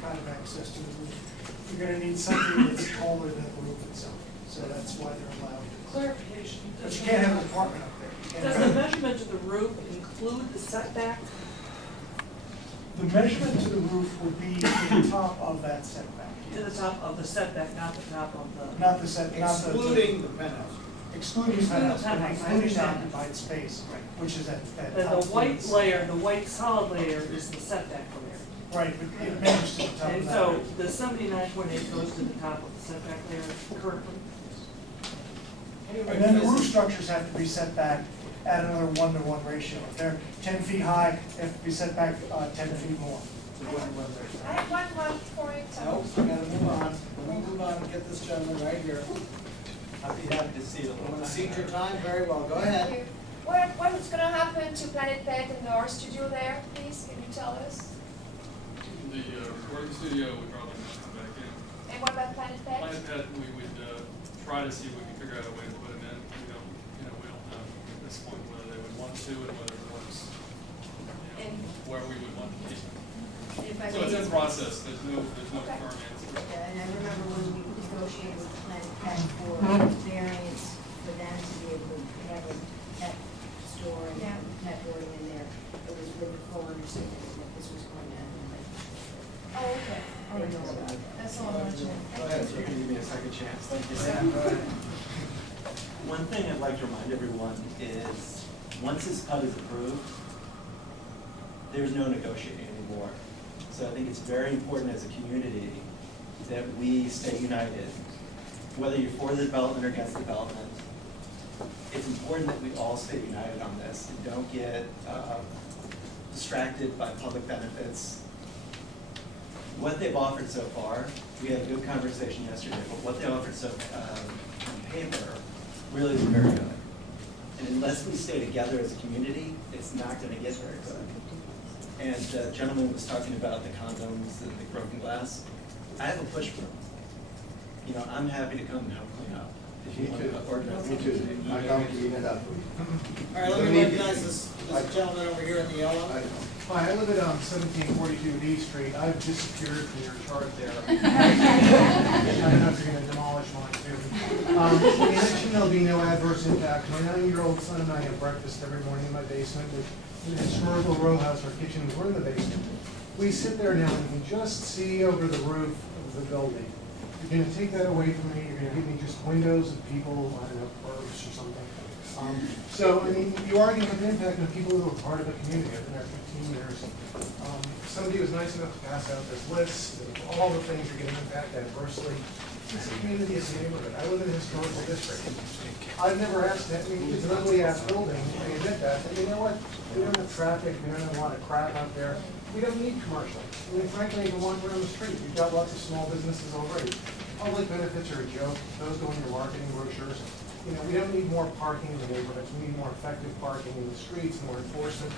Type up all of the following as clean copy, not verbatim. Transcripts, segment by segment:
kind of access to the roof, you're gonna need something that's taller than the roof itself. So that's why they're allowed to. Clarification. But you can't have an apartment up there. You can't Does have- the measurement of the roof include the setback? The measurement to the roof would be to the top of that setback. To the top of the setback, not the top of the. Not the set, not the. Excluding the penthouse. Excluding Excluding penthouse, but penthouse, I including the understand. occupied space, which is at that And top. the white space. layer, the white solid layer is the setback layer. Right, but it measures to the top of And that. so the 79.8 goes to the top of the setback layer currently. And then the roof structures have to be set back at another 1-to-1 ratio. If they're 10 feet high, they have to be set back 10 feet more. I have one point. Nope, we gotta move on. We'll move on and get this gentleman right here. I'd be happy to see it a You little want bit. to cede your time? Very well, go Thank ahead. you. What is gonna happen to Planet Pet and our studio there, please? Can you tell us? The recording studio would probably not come back in. And what about Planet Pet? Planet Pet, we would try to see if we can figure out a way to put them in. We don't know at this point whether they would want to and whether it works, And where we would want to keep them. If I So it's may- in process, there's no Okay. firm answer. Yeah, and I remember when we negotiated with Planet Pet for variance for them to be able to have a pet store and Yeah. pet boarding in there, it was with the full understanding that this was going to happen. Oh, okay. All They right. know about it. That's all I want to know. Go ahead, So sir. can you give me a second chance? Thank you. Yeah, go ahead. One thing I'd like to remind everyone is, once this PUD is approved, there's no negotiating anymore. So I think it's very important as a community that we stay united, whether you're for the development or against development. It's important that we all stay united on this and don't get distracted by public benefits. What they've offered so far, we had a good conversation yesterday, but what they offered so on paper really is very good. And unless we stay together as a community, it's not going to get very good. And the gentleman was talking about the condoms and the broken glass. I have a push broom. You know, I'm happy to come and help clean up. If you want to organize. Me too. I come clean it up. All right, let me recognize this gentleman over here in the yellow. Hi, I live at 1742 D Street. I've disappeared from your chart there. I don't know if you're going to demolish mine too. You mentioned there'll be no adverse impact. My 9-year-old son and I have breakfast every morning in my basement with an historical row house. Our kitchens were in the basement. We sit there now and you can just see over the roof of the building. You're going to take that away from me. You're going to give me just windows of people, I don't know, birds or something. So, I mean, you are going to have an impact on people who are part of the community. I've been there 15 years. Somebody was nice enough to pass out this list of all the things you're going to impact adversely. It's a community, it's a neighborhood. I live in a historical district. I've never asked that. I mean, it's an ugly-ass building, I admit that. But you know what? We don't have traffic, we don't have a lot of crap out there. We don't need commercial. I mean, frankly, you can wander around the street. We've got lots of small businesses already. Public benefits are a joke. Those go in your marketing brochures. You know, we don't need more parking in the neighborhoods. We need more effective parking in the streets, more enforcement.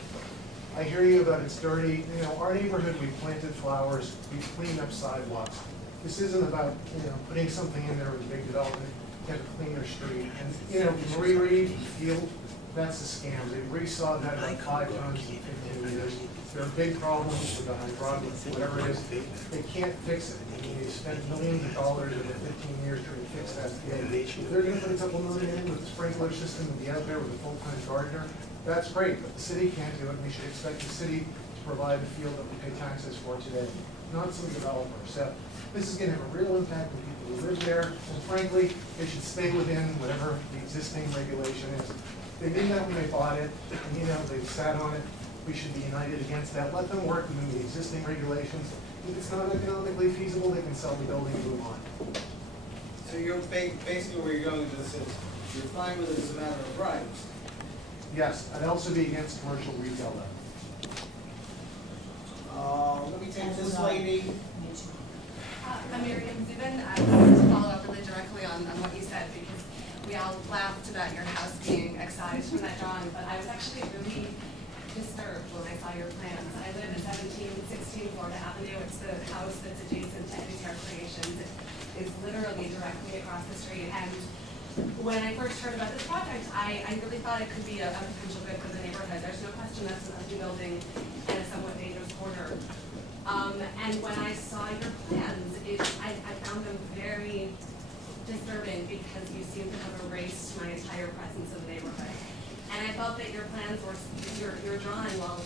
I hear you about it's dirty. You know, our neighborhood, we've planted flowers, we've cleaned up sidewalks. This isn't about, you know, putting something in there with a big development, to have a cleaner street. And, you know, Marie Reed Field, that's a scam. They resawed that about 5 times in 15 years. There are big problems with the hydraulics, whatever it is. They can't fix it. I mean, they spent millions of dollars over 15 years trying to fix that field. If they're gonna put a couple million in with a sprinkler system and be out there with a full-time gardener, that's great, but the city can't do it. We should expect the city to provide the field that we pay taxes for today, not some developer. So this is gonna have a real impact on people who live there, and frankly, they should stay within whatever the existing regulation is. They did that when they bought it, and you know, they sat on it. We should be united against that. Let them work within the existing regulations. If it's not economically feasible, they can sell the building and move on. So you're basically where you're going with this is, you're fine with it as a matter of rights. Yes, I'd also be against commercial retail though. Let me take this lady. I'm Miriam Zubin. I wanted to follow up really directly on what you said because we all laughed about your house being excised from that drawing, but I was actually really disturbed when I saw your plans. I live at 1716 Florida Avenue. It's the house that's adjacent to NBC Creations. It is literally directly across the street. And when I first heard about this project, I really thought it could be a potential good for the neighborhood. There's no question that's an ugly building and a somewhat dangerous corner. And when I saw your plans, I found them very disturbing because you seem to have erased my entire presence in the neighborhood. And I felt that your plans were, your drawing, while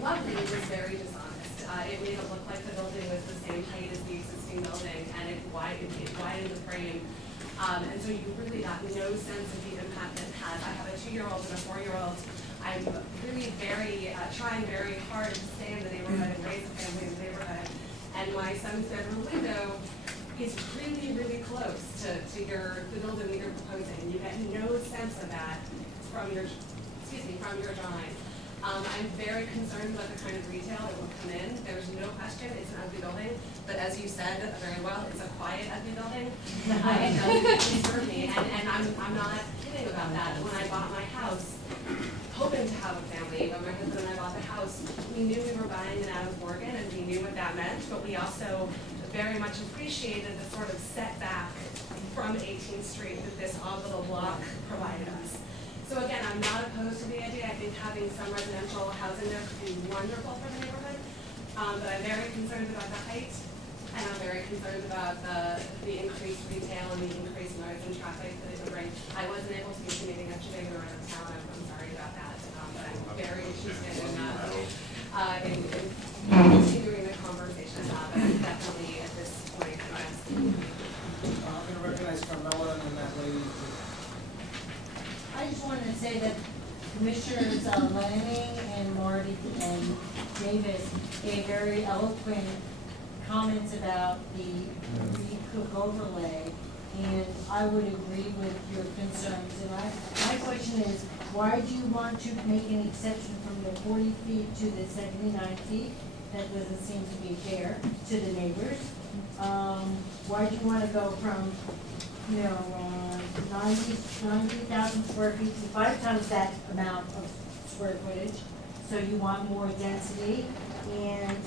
lovely, was very dishonest. It made it look like the building was the same height as the existing building, and it widened the frame. And so you really got no sense of the impact it had. I have a 2-year-old and a 4-year-old. I'm really trying very hard to stay in the neighborhood and raise a family in the neighborhood. And my son's bedroom window is really, really close to the building that you're proposing. You get no sense of that from your drawing. I'm very concerned about the kind of retail that will come in. There's no question it's an ugly building, but as you said very well, it's a quiet ugly building. It doesn't disturb me, and I'm not kidding about that. When I bought my house, hoping to have a family, when my husband and I bought the house, we knew we were buying an AdamsMorgan, and we knew what that meant, but we also very much appreciated the sort of setback from 18th Street that this odd little block provided us. So again, I'm not opposed to the idea. I think having some residential housing there could be wonderful for the neighborhood. But I'm very concerned about the height, and I'm very concerned about the increased retail and the increased noise and traffic that it would bring. I wasn't able to get to the meeting yesterday, we were out of town. I'm sorry about that. But I'm very interested in continuing the conversation. But I'm definitely at this point, I'm asking. I'm gonna recognize Carmella and then that lady. I just wanted to say that Commissioners Lanning and Marty and Davis gave very eloquent comments about the recook overlay, and I would agree with your concerns. And my question is, why do you want to make an exception from the 40 feet to the 79 feet? That doesn't seem to be fair to the neighbors. Why do you want to go from 90,000 square feet to 5 times that amount of square footage? So you want more density, and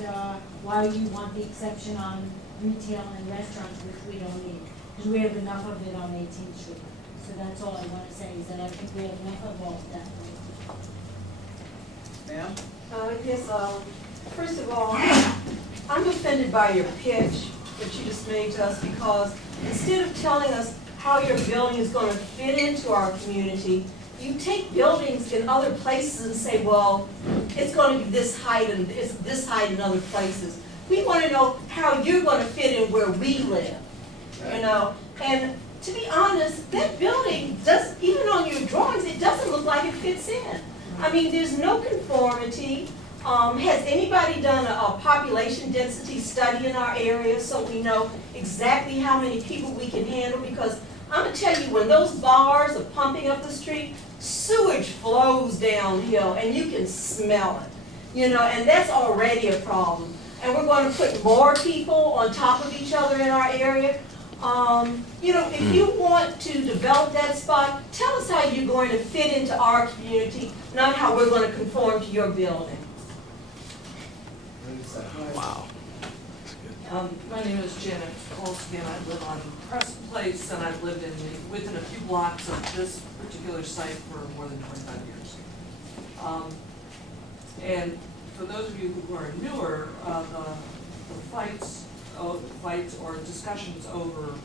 why do you want the exception on retail and restaurants, which we don't need? Because we have enough of it on 18th Street. So that's all I want to say, is that I think we have enough of all of that. Ma'am? Yes, first of all, I'm offended by your pitch that you just made to us, because instead of telling us how your building is going to fit into our community, you take buildings in other places and say, well, it's going to be this height and it's this height in other places. We want to know how you're going to fit in where we live, And to be honest, that building does, even on your drawings, it doesn't look like it fits in. I mean, there's no conformity. Has anybody done a population density study in our area so we know exactly how many people we can handle? Because I'm going to tell you, when those bars are pumping up the street, sewage flows downhill and you can smell it, and that's already a problem. And we're going to put more people on top of each other in our area. If you want to develop that spot, tell us how you're going to fit into our community, not how we're going to conform to your building. Wow. My name is Janet Olsky, and I live on Crescent Place, and I've lived within a few blocks of this particular site for more than 25 years. And for those of you who are newer, the fights or discussions over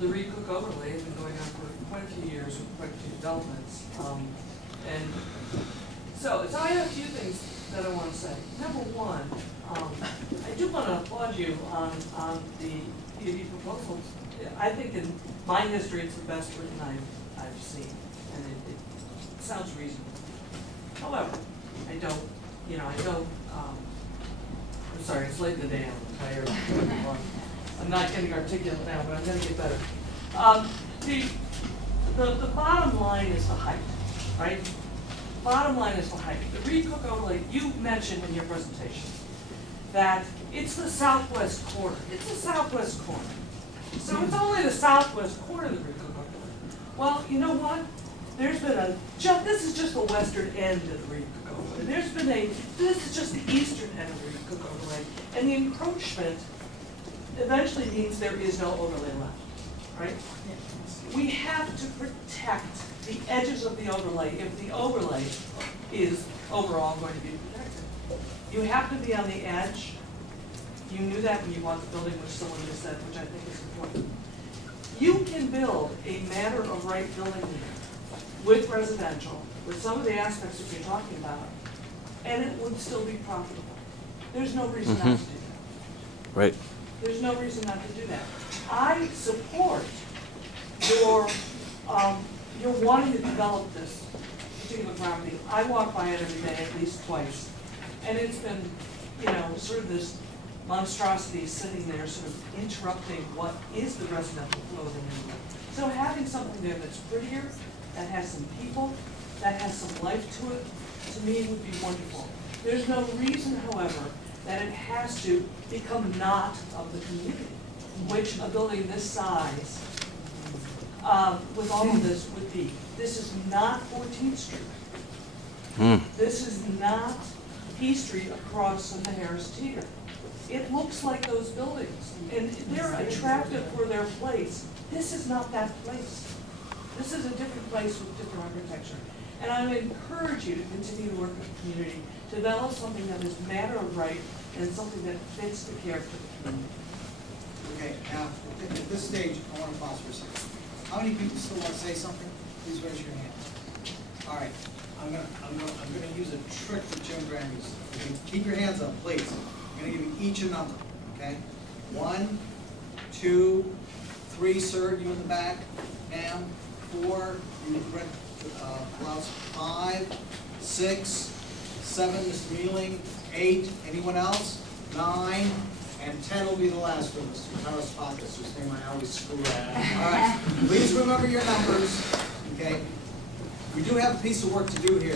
the recook overlay have been going on for quite a few years with quite a few developments. So I have a few things that I want to say. Number one, I do want to applaud you on the PUD proposal. I think in my history it's the best written I've seen, and it sounds reasonable. However, I'm sorry, it's late in the day, I'm tired. I'm not getting articulate now, but I'm going to get better. The bottom line is the height, right? Bottom line is the height. The recook overlay, you mentioned in your presentation that it's the southwest corner. It's the southwest corner. So it's only the southwest corner of the recook overlay. Well, you know what? There's been this is just the western end of the recook overlay. This is just the eastern end of the recook overlay. And the encroachment eventually means there is no overlay left, right? We have to protect the edges of the overlay if the overlay is overall going to be protected. You have to be on the edge you knew that when you bought the building, which someone just said, which I think is important. You can build a matter of right building here with residential, with some of the aspects that you're talking about, and it would still be profitable. There's no reason not to do that. Right. There's no reason not to do that. I support your wanting to develop this particular property. I walk by it every day at least twice, and it's been, you know, sort of this monstrosity sitting there, sort of interrupting what is the residential flow of the neighborhood. So having something there that's prettier, that has some people, that has some life to it, to me would be wonderful. There's no reason, however, that it has to become not of the community, which a building this size, with all of this would be. This is not 14th Street. This is not P Street across from the Harris Teeter. It looks like those buildings, and they're attractive for their place. This is not that place. This is a different place with different architecture. And I would encourage you to continue to work with the community, to develop something that is matter of right and something that fits the character of the community. Okay, now, at this stage, I want to pause for a second. How many people still want to say something? Please raise your hand. All right, I'm gonna use a trick that Jim Graham used. Okay, keep your hands up, please. I'm gonna give you each a number, okay? 1, 2, 3, sir, you in the back. Pam, 4, you red blouse, 5, 6, 7, Mr. Mealing, 8, anyone else? 9, and 10 will be the last one, Mr. Taraspakis, whose name I always screw up. All right, please remember your numbers, okay? We do have a piece of work to do here.